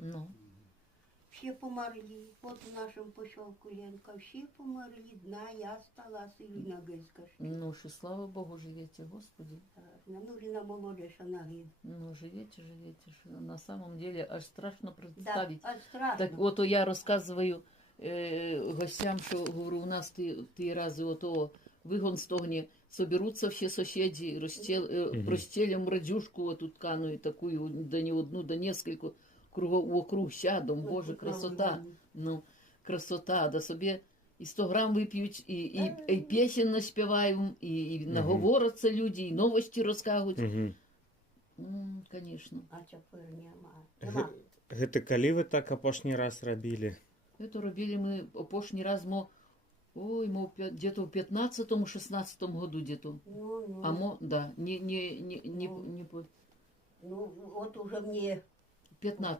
Ну, Все померли. Вот в нашем поселку Ленка. Все померли. Одна я осталась, Ирина Гельскаш. ну, що слава Богу, живете, Господи. Ну, Ирина молодежь, она говорит. Ну, живете, живете. Що на самом деле аж страшно Да, представить. а страшно. Так ото я розказую гостям, що говорю, у нас ті рази ото вигон стогне, соберуться всі сусіди, розстелим радюшку оту ткану, такую, да не одну, да несколько, вокруг сядом, Боже, красота. Ну, красота, да собі і 100 грам вип'ють, і пісень наспіваємо, і наговоряться люди, і новості розкажуть. Конечно. А тепер нема. Гэта калі вы так апошні раз рабілі? Это робили мы опошний раз, где-то в 15-16 году где-то. Ну, Да, ну, вот уже мне 15